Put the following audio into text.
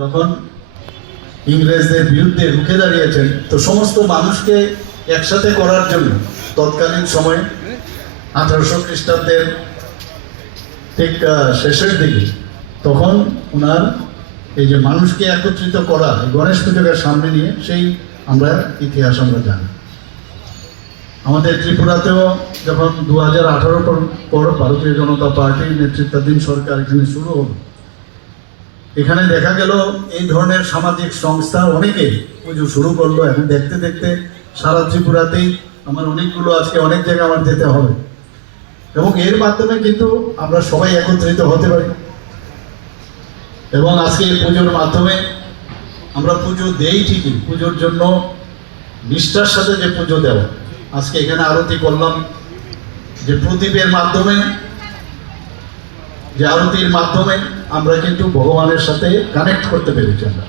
যখন ইংরেজদের বিরুদ্ধে রুখে দাঁড়িয়েছেন, তো সমস্ত মানুষকে একসাথে করার জন্য তৎকালীন সময়ে 1800 খ্রিস্টাব্দের ঠিক শেষের দিকে তখন ওনার এই যে মানুষকে একত্রিত করা গণেশ পুজোকে সামনে নিয়ে সেই আমরা ইতিহাস আমরা জানি। আমাদের ত্রিপুরাতেও যখন 2018 পর ভারতীয় জনতা পার্টির নেতৃত্বাধীন সরকার এখানে শুরু হলো, এখানে দেখা গেল এই ধরনের সামাজিক সংস্থা অনেকে পুজো শুরু করলো। এখন দেখতে দেখতে সারা ত্রিপুরাতেই আমার অনেকগুলো আজকে অনেক জায়গায় আমার যেতে হবে, এবং এর মাধ্যমে কিন্তু আমরা সবাই একত্রিত হতে পারি। এবং আজকে এই পুজোর মাধ্যমে আমরা পুজো দেই ঠিকই, পুজোর জন্য নিষ্ঠার সাথে যে পুজো দেওয়া, আজকে এখানে আরতি করলাম, যে প্রদীপের মাধ্যমে, যে আরতির মাধ্যমে আমরা কিন্তু ভগবানের সাথে কানেক্ট করতে পেরেছি আমরা।